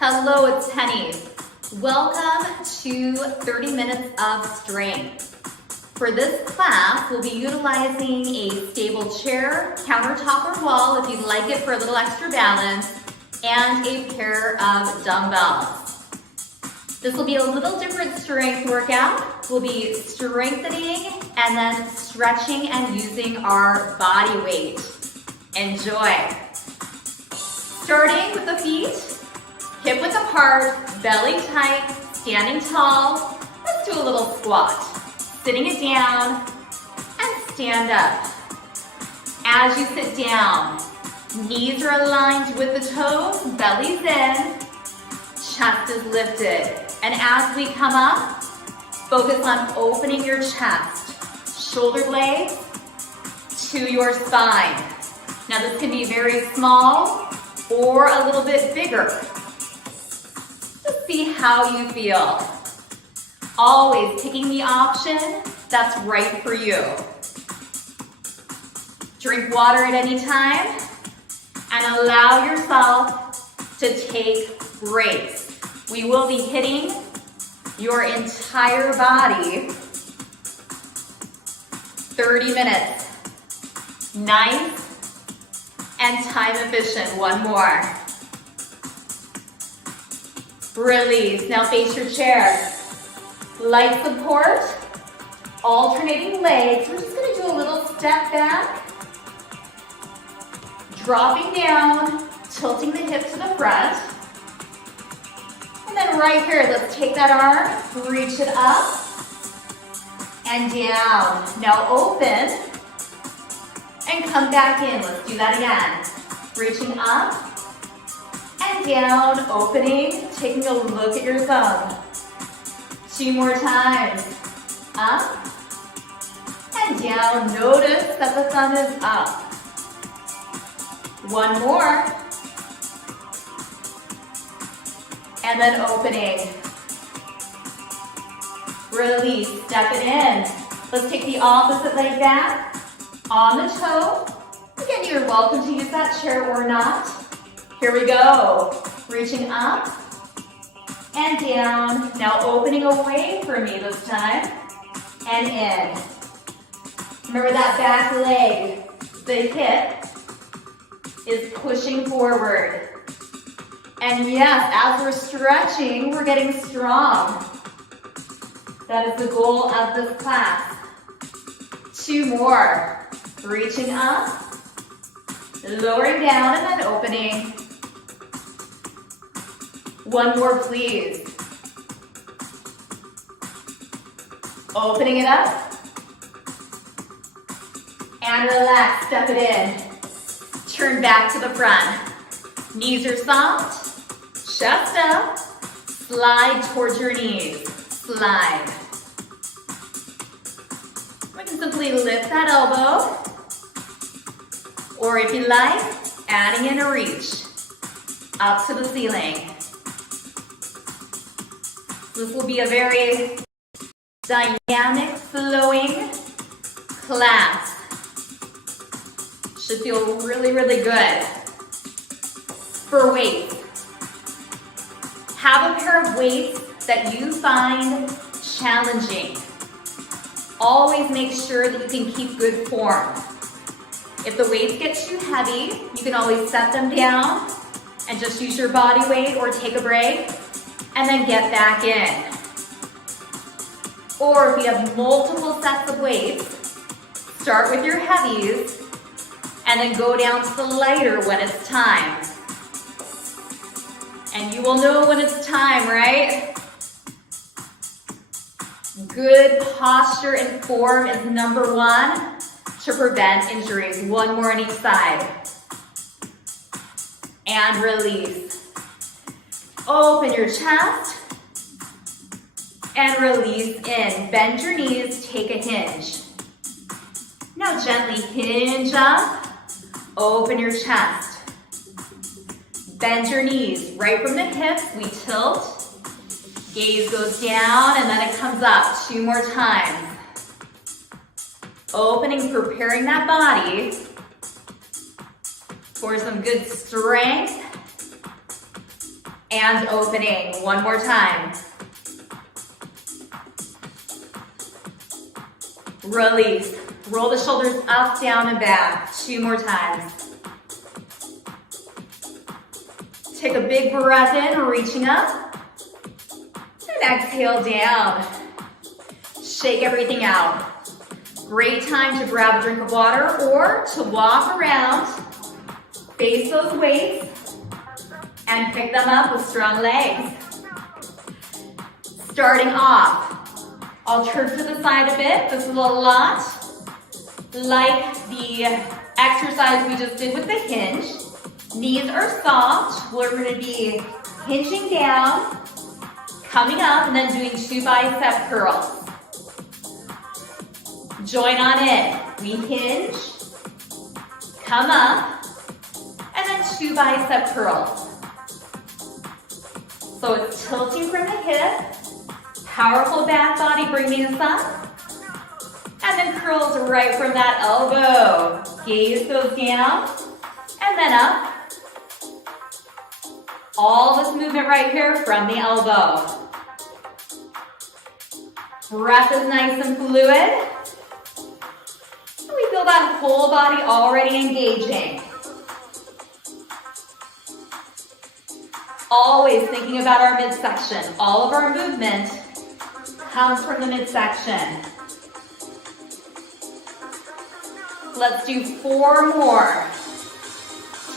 Hello, it's Penny. Welcome to 30 minutes of strength. For this class, we'll be utilizing a stable chair, countertop, or wall if you'd like it for a little extra balance, and a pair of dumbbells. This will be a little different strength workout. We'll be strengthening and then stretching and using our body weight. Enjoy. Starting with the feet, hip width apart, belly tight, standing tall. Let's do a little squat. Sitting it down and stand up. As you sit down, knees are aligned with the toes, belly's in, chest is lifted. And as we come up, focus on opening your chest, shoulder blades to your spine. Now this can be very small or a little bit bigger. Just see how you feel. Always picking the option that's right for you. Drink water at any time and allow yourself to take breaks. We will be hitting your entire body 30 minutes. Nice and time efficient. One more. Release. Now face your chair. Light support, alternating legs. We're just going to do a little step back, dropping down, tilting the hip to the front. And then right here, let's take that arm, reach it up and down. Now open and come back in. Let's do that again. Reaching up and down, opening, taking a look at your thumb. 2 more times. Up and down. Notice that the thumb is up. 1 more. And then opening. Release. Step it in. Let's take the opposite leg back. On the toe. Again, you're welcome to use that chair or not. Here we go. Reaching up and down. Now opening away from me this time and in. Remember that back leg, the hip is pushing forward. And yes, as we're stretching, we're getting strong. That is the goal of this class. 2 more. Reaching up, lowering down, and then opening. 1 more, please. Opening it up. And relax, step it in. Turn back to the front. Knees are soft, chest up. Slide towards your knees. Slide. We can simply lift that elbow. Or if you like, adding in a reach. Up to the ceiling. This will be a very dynamic, flowing class. Should feel really, really good. For weights, have a pair of weights that you find challenging. Always make sure that you can keep good form. If the weights get too heavy, you can always set them down and just use your body weight or take a break. And then get back in. Or if you have multiple sets of weights, start with your heavies and then go down to the lighter when it's time. And you will know when it's time, right? Good posture and form is number 1 to prevent injuries. 1 more on each side. And release. Open your chest and release in. Bend your knees, take a hinge. Now gently hinge up, open your chest. Bend your knees, right from the hips, we tilt. Gaze goes down and then it comes up 2 more times. Opening, preparing that body for some good strength and opening. One more time. Release. Roll the shoulders up, down, and back. 2 more times. Take a big breath in, reaching up. And exhale down. Shake everything out. Great time to grab a drink of water or to walk around, face those weights, and pick them up with strong legs. Starting off, I'll turn to the side a bit. This is a lot like the exercise we just did with the hinge. Knees are soft. We're going to be hinging down, coming up, and then doing 2 bicep curls. Join on in. We hinge, come up, and then 2 bicep curls. So it's tilting from the hip, powerful back body bringing us up, and then curls right from that elbow. Gaze goes down, and then up. All this movement right here from the elbow. Breath is nice and fluid. We feel that whole body already engaging. Always thinking about our midsection. All of our movement comes from the midsection. Let's do 4 more.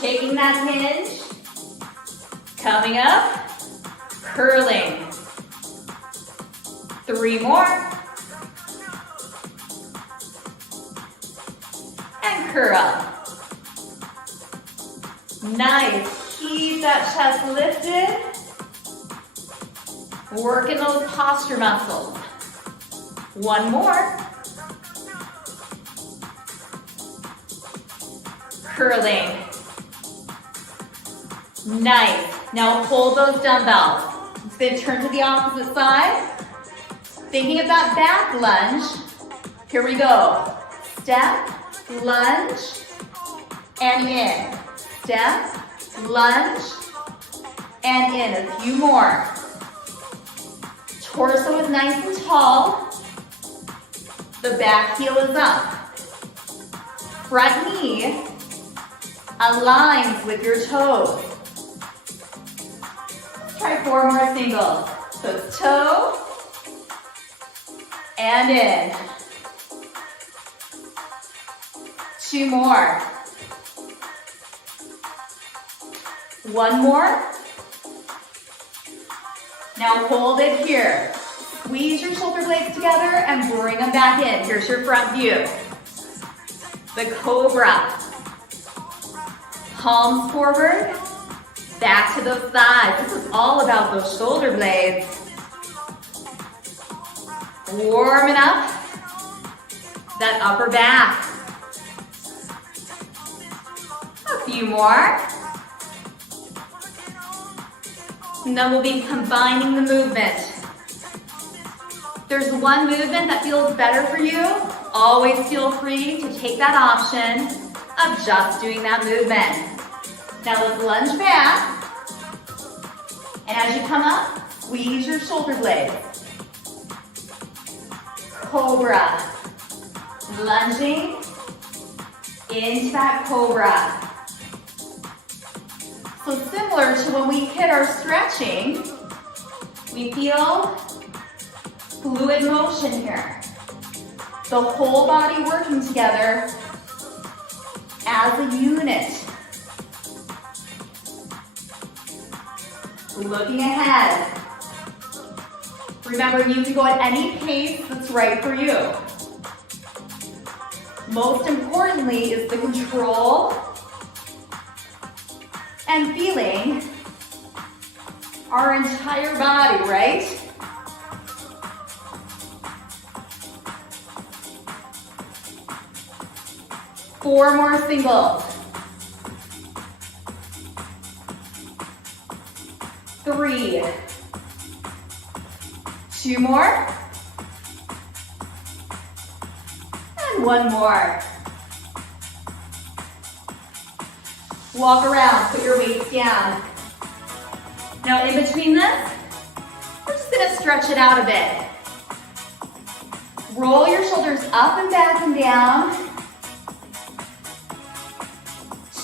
Taking that hinge, coming up, curling. 3 more. And curl. Nice. Keep that chest lifted. Working those posture muscles. 1 more. Curling. Nice. Now hold those dumbbells. I'm just going to turn to the opposite side. Thinking of that back lunge. Here we go. Step, lunge, and in. Step, lunge, and in. A few more. Torso is nice and tall. The back heel is up. Front knee aligns with your toes. Let's try 4 more singles. So toe and in. 2 more. 1 more. Now hold it here. Squeeze your shoulder blades together and bring them back in. Here's your front view. The Cobra. Palms forward, back to the thighs. This is all about those shoulder blades. Warming up that upper back. A few more. And then we'll be combining the movement. If there's one movement that feels better for you, always feel free to take that option of just doing that movement. Now let's lunge back. And as you come up, squeeze your shoulder blades. Cobra. Lunging into that Cobra. So similar to when we hit our stretching, we feel fluid motion here. The whole body working together as a unit. Looking ahead. Remember, you can go at any pace that's right for you. Most importantly is the control and feeling our entire body, right? Four more singles. 3. 2 more. And 1 more. Walk around, put your weights down. Now in between this, we're just gonna stretch it out a bit. Roll your shoulders up and back and down.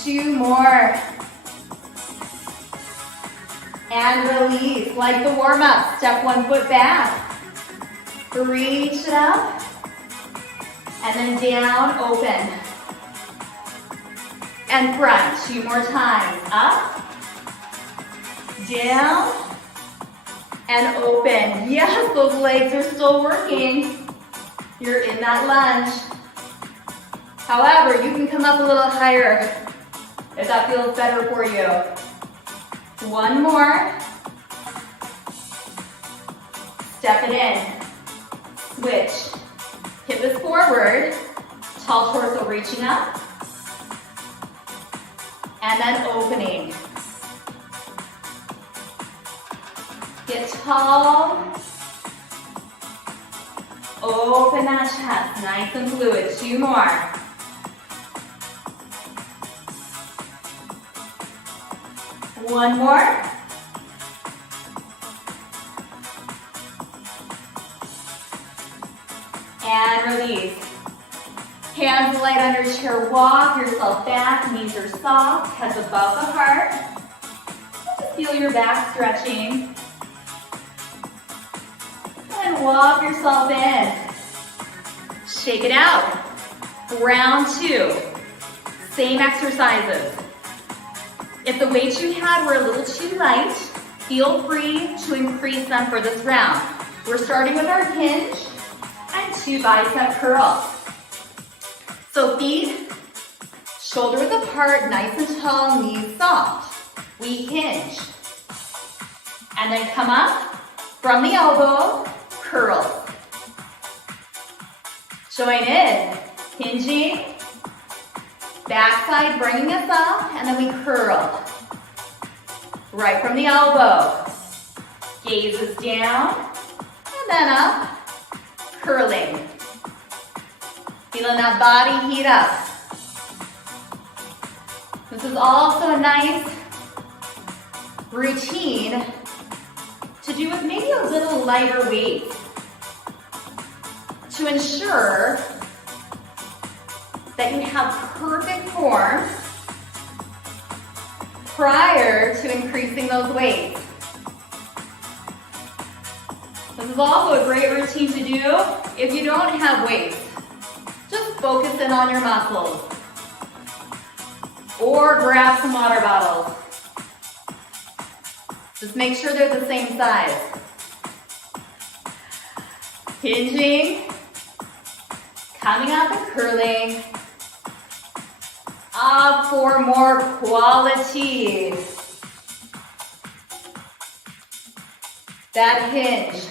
2 more. And release, like the warm-up. Step 1 foot back. Reach it up. And then down, open. And front, 2 more times. Up, down, and open. Yes, those legs are still working. You're in that lunge. However, you can come up a little higher if that feels better for you. 1 more. Step it in. Switch. Hip is forward. Tall torso reaching up. And then opening. Get tall. Open that chest, nice and fluid. 2 more. One more. And release. Hands light under chair, walk yourself back, knees are soft, heads above the heart. Just feel your back stretching. And walk yourself in. Shake it out. Round 2. Same exercises. If the weights you had were a little too light, feel free to increase them for this round. We're starting with our hinge and 2 bicep curls. So feet, shoulder width apart, nice and tall, knees soft. We hinge. And then come up from the elbow, curls. Join in, hinging, backside bringing us up, and then we curl. Right from the elbow. Gaze is down, and then up, curling. Feeling that body heat up. This is also a nice routine to do with maybe a little lighter weight to ensure that you have perfect form prior to increasing those weights. This is also a great routine to do if you don't have weights. Just focus in on your muscles. Or grab some water bottles. Just make sure they're the same size. Hinging. Coming up and curling. Up for more quality. That hinge.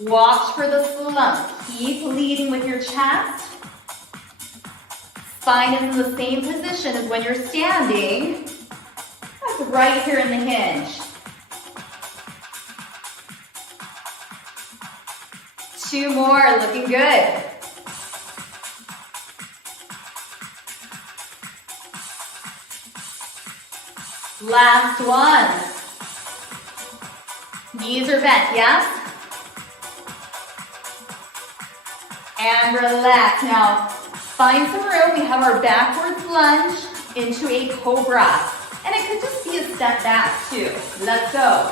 Watch for the slump. Keep leading with your chest. Spine is in the same position as when you're standing. That's right here in the hinge. 2 more, looking good. Last one. Knees are bent, yes? And relax. Now, find some room. We have our backwards lunge into a Cobra. And it could just be a step back too. Let's go.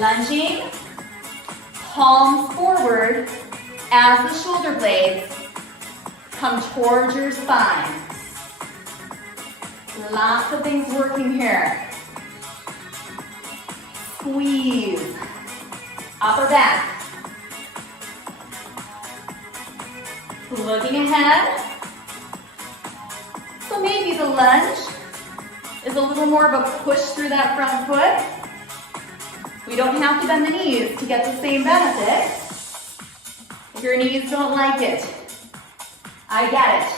Lunging, palms forward as the shoulder blades come towards your spine. Lots of things working here. Squeeze. Upper back. Looking ahead. So maybe the lunge is a little more of a push through that front foot. We don't have to bend the knees to get the same benefit. If your knees don't like it, I get it.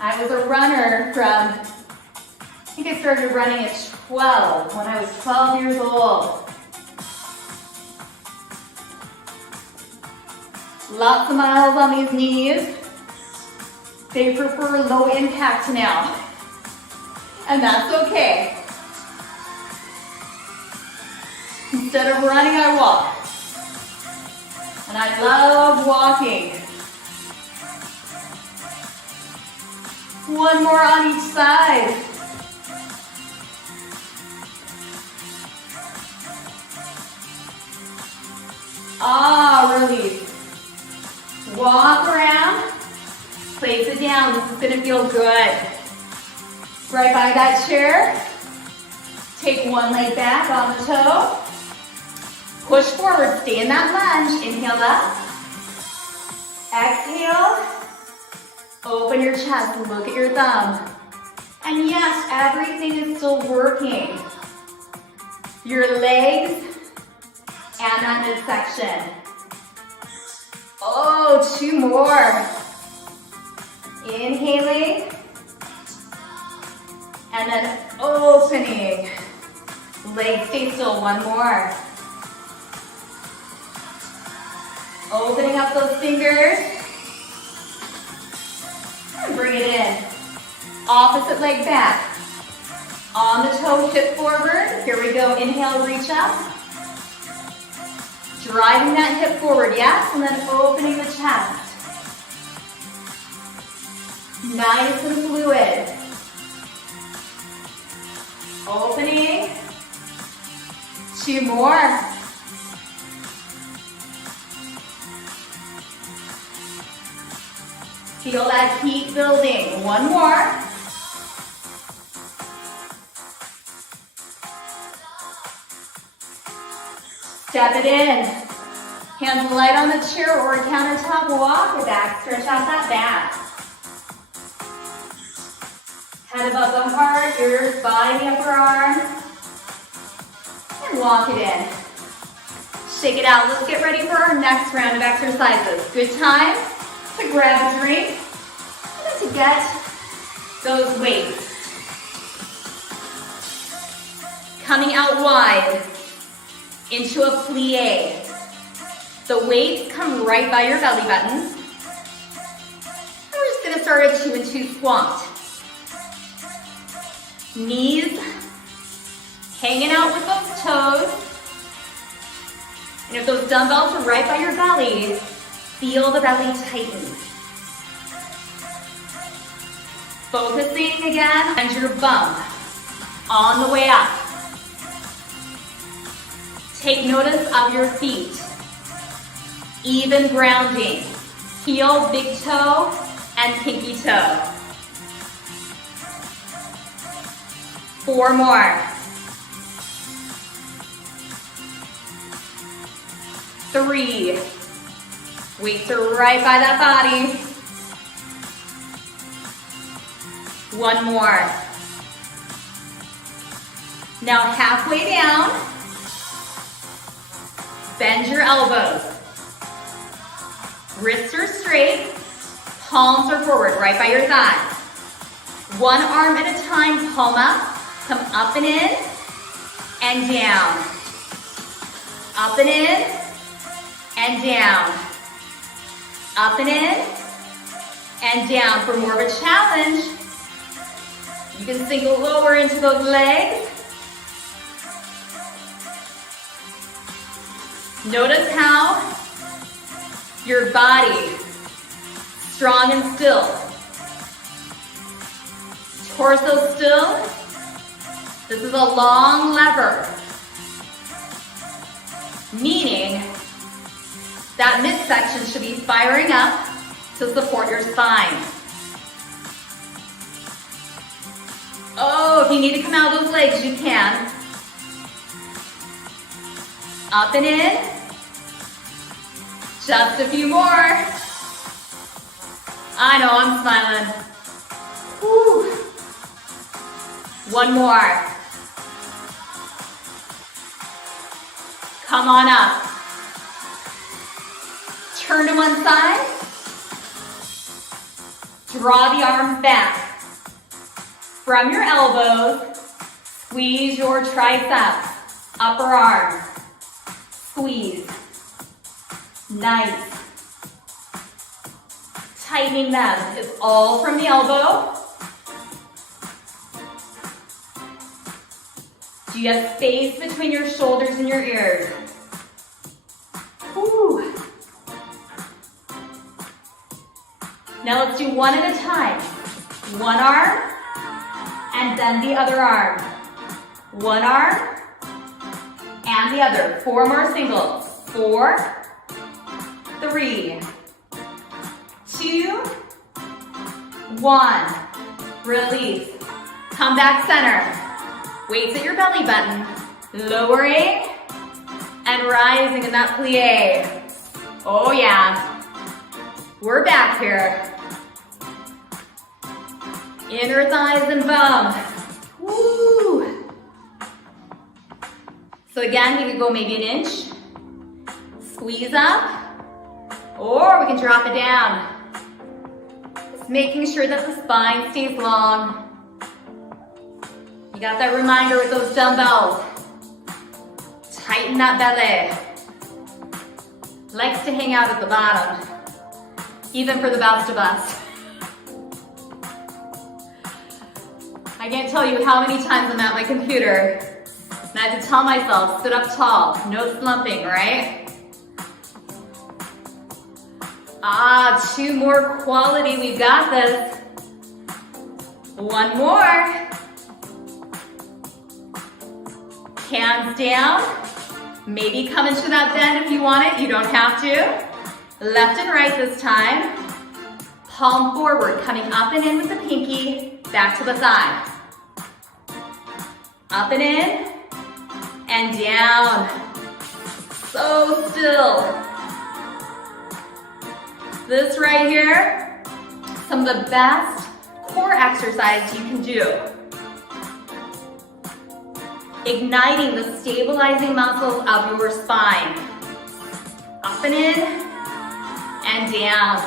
I was a runner from, I think I started running at 12, when I was 12 years old. Lots of miles on these knees. They prefer low impact now. And that's okay. Instead of running, I walk. And I love walking. One more on each side. Release. Walk around. Place it down. This is going to feel good. Right by that chair. Take one leg back on the toe. Push forward. Stay in that lunge. Inhale up. Exhale. Open your chest. Look at your thumb. And yes, everything is still working. Your legs and that midsection. Oh, 2 more. Inhaling. And then opening. Legs stay still. 1 more. Opening up those fingers. And bring it in. Opposite leg back. On the toe, hip forward. Here we go. Inhale, reach up. Driving that hip forward, yes? And then opening the chest. Nice and fluid. Opening. 2 more. Feel that heat building. 1 more. Step it in. Hands light on the chair or countertop. Walk it back. Stretch out that back. Head above the heart, ears by the upper arm. And walk it in. Shake it out. Let's get ready for our next round of exercises. Good time to grab a drink and to get those weights. Coming out wide into a plie. The weights come right by your belly button. And we're just going to start a 2 and 2 squat. Knees hanging out with those toes. And if those dumbbells are right by your belly, feel the belly tighten. Focusing again on your bum on the way up. Take notice of your feet. Even grounding. Heel, big toe, and pinky toe. 4 more. 3. Weights are right by that body. 1 more. Now halfway down, bend your elbows. Wrists are straight, palms are forward, right by your thighs. 1 arm at a time, palm up, come up and in, and down. Up and in, and down. Up and in, and down. For more of a challenge, you can sink lower into those legs. Notice how your body, strong and still. Torso still. This is a long lever, meaning that midsection should be firing up to support your spine. Oh, if you need to come out of those legs, you can. Up and in. Just a few more. I know, I'm smiling. Whew. 1 more. Come on up. Turn to one side. Draw the arms back. From your elbows, squeeze your triceps, upper arm. Squeeze. Nice. Tightening them is all from the elbow. Do you have space between your shoulders and your ears? Woo. Now let's do one at a time. One arm, and then the other arm. One arm, and the other. 4 more singles. 4, 3, 2, 1. Release. Come back center. Weights at your belly button. Lowering and rising in that plie. Oh yeah. We're back here. Inner thighs and bum. Woo. So again, you can go maybe an inch. Squeeze up. Or we can drop it down. Just making sure that the spine stays long. You got that reminder with those dumbbells. Tighten that belly. Likes to hang out at the bottom. Even for the best of us. I can't tell you how many times I'm at my computer and I have to tell myself, sit up tall, no slumping, right? 2 more quality, we've got this. 1 more. Hands down. Maybe come into that bend if you want it, you don't have to. Left and right this time. Palm forward, coming up and in with the pinky, back to the thigh. Up and in, and down. So still. This right here, some of the best core exercise you can do. Igniting the stabilizing muscles of your spine. Up and in, and down.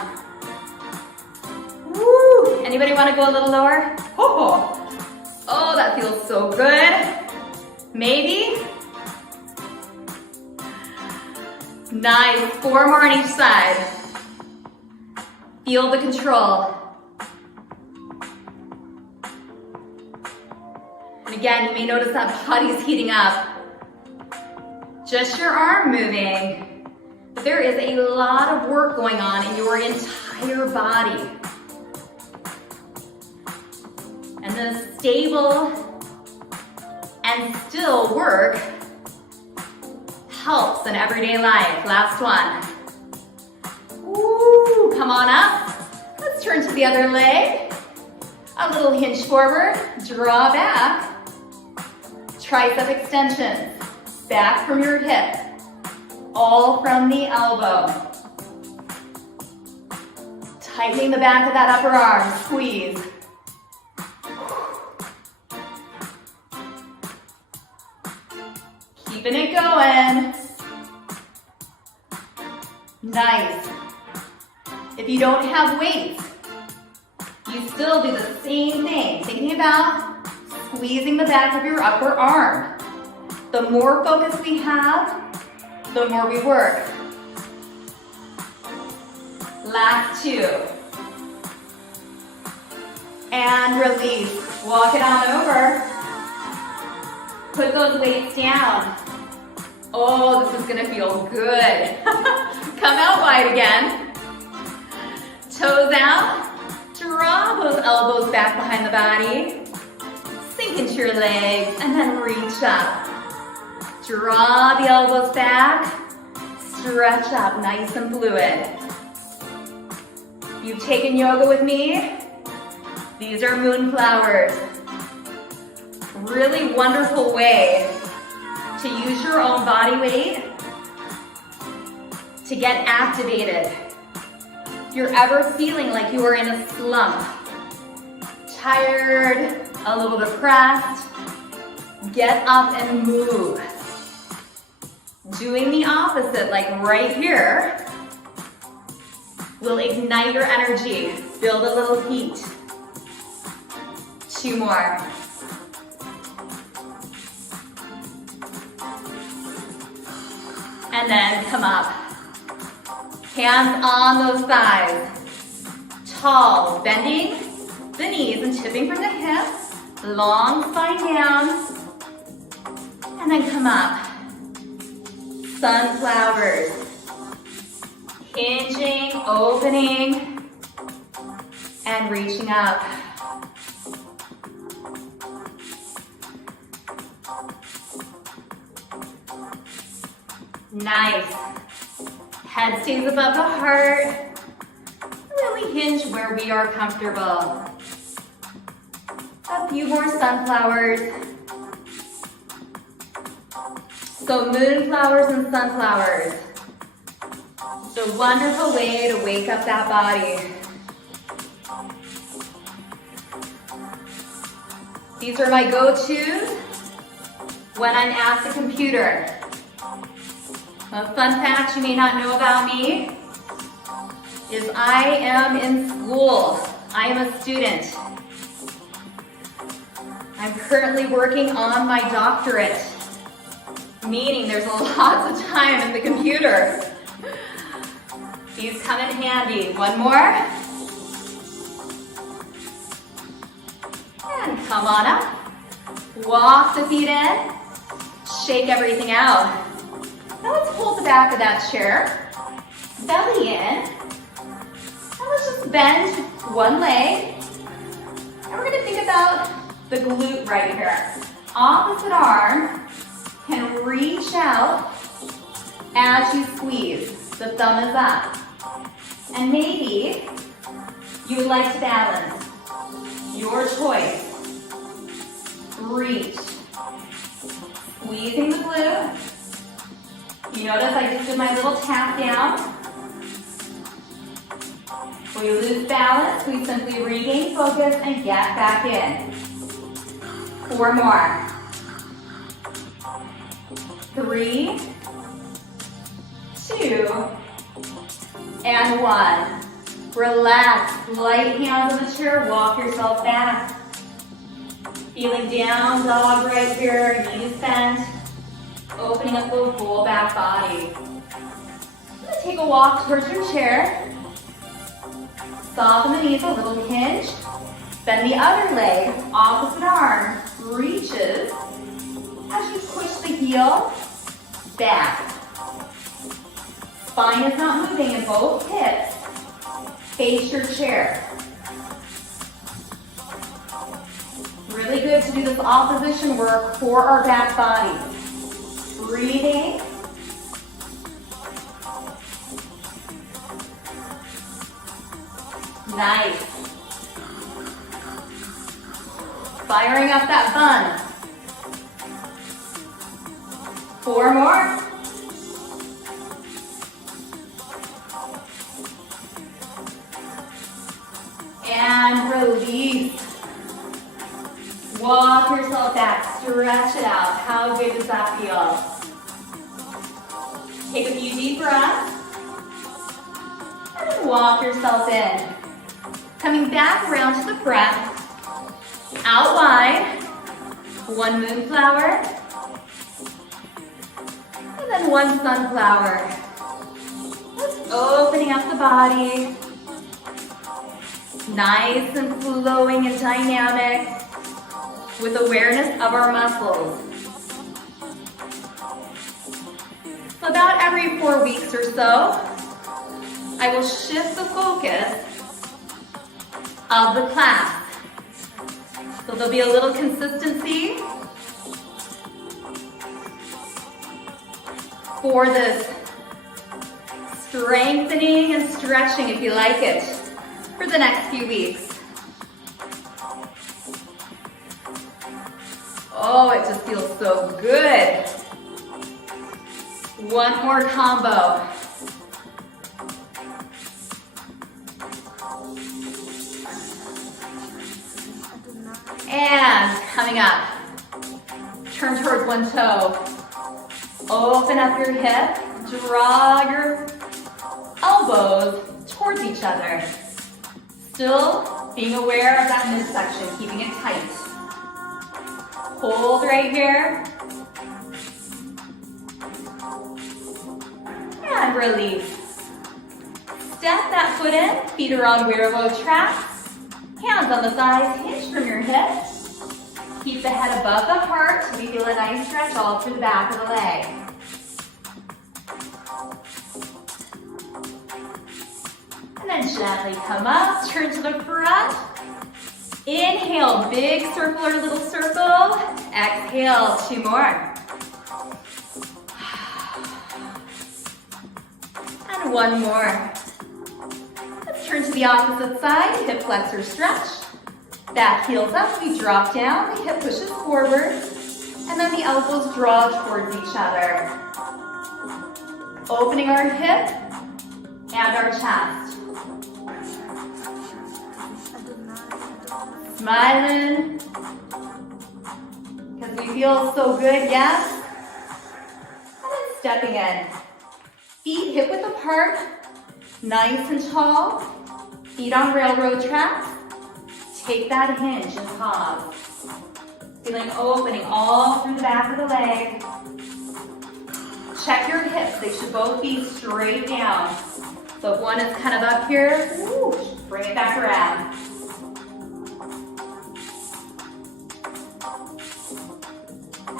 Woo! Anybody want to go a little lower? Oh, that feels so good. Maybe. Nice. 4 more on each side. Feel the control. And again, you may notice that body's heating up. Just your arm moving. But there is a lot of work going on in your entire body. And the stable and still work helps in everyday life. Last one. Woo, come on up. Let's turn to the other leg. A little hinge forward, draw back. Tricep extensions, back from your hip, all from the elbow. Tightening the back of that upper arm, squeeze. Keeping it going. Nice. If you don't have weights, you still do the same thing. Thinking about squeezing the back of your upper arm. The more focus we have, the more we work. Last 2. And release. Walk it on over. Put those weights down. Oh, this is gonna feel good. Come out wide again. Toes out. Draw those elbows back behind the body. Sink into your legs and then reach up. Draw the elbows back. Stretch up nice and fluid. You've taken yoga with me. These are moonflowers. Really wonderful way to use your own body weight to get activated. If you're ever feeling like you are in a slump, tired, a little depressed, get up and move. Doing the opposite, like right here, will ignite your energy, build a little heat. 2 more. And then come up. Hands on those thighs. Tall, bending the knees and tipping from the hips. Long spine down. And then come up. Sunflowers. Hinging, opening, and reaching up. Nice. Head stays above the heart. Really hinge where we are comfortable. A few more sunflowers. So moonflowers and sunflowers. It's a wonderful way to wake up that body. These are my go-tos when I'm at the computer. A fun fact you may not know about me is I am in school. I am a student. I'm currently working on my doctorate, meaning there's lots of time at the computer. These come in handy. One more. And come on up. Walk the feet in. Shake everything out. Now let's hold the back of that chair. Belly in. And let's just bend one leg. And we're going to think about the glute right here. Opposite arm can reach out as you squeeze. The thumb is up. And maybe you would like to balance. Your choice. Reach. Squeezing the glute. You notice I just did my little tap down. When we lose balance, we simply regain focus and get back in. 4 more. 3, 2, and 1. Relax. Light hands on the chair. Walk yourself back. Feeling down dog right here. Knees bent. Opening up the whole back body. I'm going to take a walk towards your chair. Soften the knees a little, hinge. Bend the other leg, opposite arm reaches as you push the heel back. Spine is not moving in both hips. Face your chair. Really good to do this opposition work for our back body. Breathing. Nice. Firing up that bun. 4 more. And release. Walk yourself back, stretch it out. How good does that feel? Take a few deep breaths. And then walk yourself in. Coming back around to the breath. Out wide. 1 moonflower. And then 1 sunflower. Just opening up the body. Nice and flowing and dynamic with awareness of our muscles. So about every 4 weeks or so, I will shift the focus of the class. So there'll be a little consistency for this strengthening and stretching, if you like it, for the next few weeks. Oh, it just feels so good. 1 more combo. And coming up, turn towards one toe. Open up your hip, draw your elbows towards each other. Still being aware of that midsection, keeping it tight. Hold right here. And release. Step that foot in, feet are on wearable tracks. Hands on the thighs, hinge from your hips. Keep the head above the heart. We feel a nice stretch all through the back of the leg. And then gently come up, turn to the front. Inhale, big circle or little circle. Exhale, 2 more. And 1 more. Let's turn to the opposite side, hip flexor stretch. Back heels up, we drop down, the hip pushes forward, and then the elbows draw towards each other. Opening our hip and our chest. Smiling, because we feel so good, yes? And then stepping in. Feet hip width apart, nice and tall. Feet on railroad tracks. Take that hinge and pause. Feeling opening all through the back of the leg. Check your hips, they should both be straight down. So if one is kind of up here, bring it back around.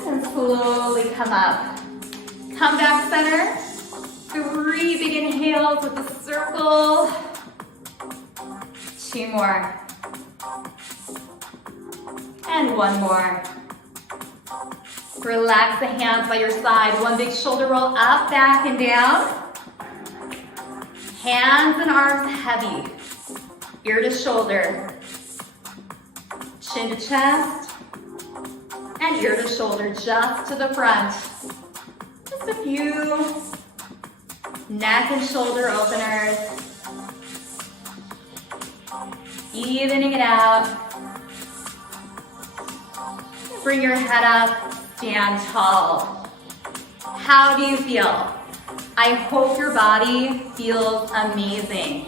And slowly come up. Come back center. 3 big inhales with the circle. 2 more. And 1 more. Relax the hands by your side. 1 big shoulder roll up, back, and down. Hands and arms heavy. Ear to shoulder. Chin to chest. And ear to shoulder just to the front. Just a few neck and shoulder openers. Evening it out. Bring your head up, stand tall. How do you feel? I hope your body feels amazing.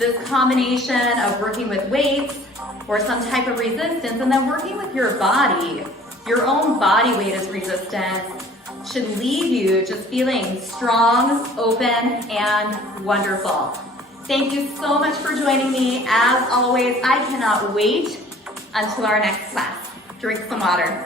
This combination of working with weights or some type of resistance and then working with your body, your own body weight as resistance, should leave you just feeling strong, open, and wonderful. Thank you so much for joining me. As always, I cannot wait until our next class. Drink some water.